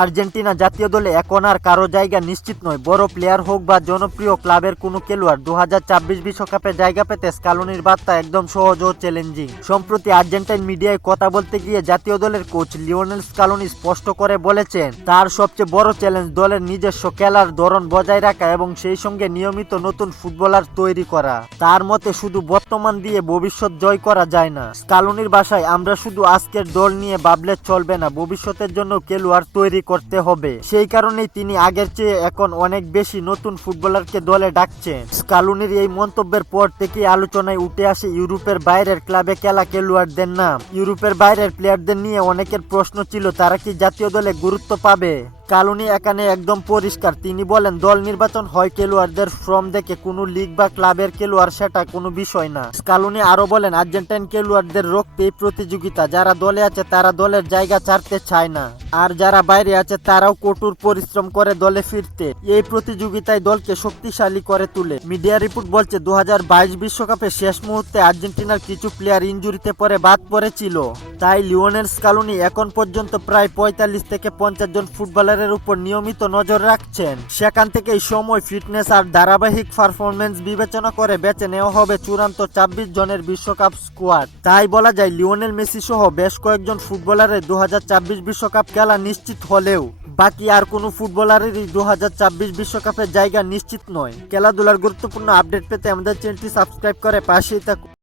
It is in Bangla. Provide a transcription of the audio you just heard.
আর্জেন্টিনা জাতীয় দলে এখন আর কারও জায়গা নিশ্চিত নয়। বড় প্লেয়ার হোক বা জনপ্রিয় ক্লাবের কোনো খেলোয়াড় দু হাজার বিশ্বকাপে জায়গা পেতে স্কালুনির বার্তা একদম সহজ ও চ্যালেঞ্জিং সম্প্রতি আর্জেন্টাইন মিডিয়ায় কথা বলতে গিয়ে জাতীয় দলের কোচ লিওনেল স্কালুনি স্পষ্ট করে বলেছেন, তার সবচেয়ে বড় চ্যালেঞ্জ দলের নিজস্ব খেলার ধরন বজায় রাখা এবং সেই সঙ্গে নিয়মিত নতুন ফুটবলার তৈরি করা। তার মতে, শুধু বর্তমান দিয়ে ভবিষ্যৎ জয় করা যায় না। স্কালুনির বাসায় আমরা শুধু আজকের দল নিয়ে ভাবলে চলবে না, ভবিষ্যতের জন্য খেলোয়াড় তৈরি করতে হবে। সেই কারণেই তিনি আগের চেয়ে এখন অনেক বেশি নতুন ফুটবলারকে দলে ডাকছেন। স্কালুনির এই মন্তব্যের পর থেকে আলোচনায় উঠে আসে ইউরোপের বাইরের ক্লাবে খেলা খেলোয়াড়দের নাম। ইউরোপের বাইরের প্লেয়ারদের নিয়ে অনেকের প্রশ্ন ছিল, তারা কি জাতীয় দলে গুরুত্ব পাবে? কালুনি এখানে একদম পরিষ্কার। তিনি বলেন, দল নির্বাচন হয় খেলোয়াড়দের ফর্ম দেখে, কোনো লিগ বা ক্লাবের খেলোয়াড় সেটা কোনো বিষয় না। কালুনি আরও বলেন, আর্জেন্টাইন খেলোয়াড়দের এই প্রতিযোগিতা, যারা দলে আছে তারা দলের জায়গা ছাড়তে চায় না। আর যারা বাইরে আছে তারাও কঠোর পরিশ্রম করে দলে ফিরতে। এই প্রতিযোগিতায় দলকে শক্তিশালী করে তুলে। মিডিয়া রিপোর্ট বলছে দু বিশ্বকাপে শেষ মুহূর্তে আর্জেন্টিনার কিছু প্লেয়ার ইঞ্জুরিতে পরে বাদ পড়েছিল। তাই লিওনেল স্কালুনি এখন পর্যন্ত প্রায় পঁয়তাল্লিশ থেকে পঞ্চাশ জন ফুটবলারের উপর নিয়মিত নজর রাখছেন। সেখান থেকে এই সময়, ফিটনেস আর ধারাবাহিক পারফরমেন্স বিবেচনা করে বেছে নেওয়া হবে চূড়ান্ত ছাব্বিশ জনের বিশ্বকাপ স্কোয়াড। তাই বলা যায় লিওনেল মেসি সহ বেশ কয়েকজন ফুটবলারের দু বিশ্বকাপ খেলা নিশ্চিত হলেও বাকি আর কোনো ফুটবলারেরই দু বিশ্বকাপের জায়গা নিশ্চিত নয়। খেলাধুলার গুরুত্বপূর্ণ আপডেট পেতে আমাদের চ্যানেলটি সাবস্ক্রাইব করে পাশেই থাকুন।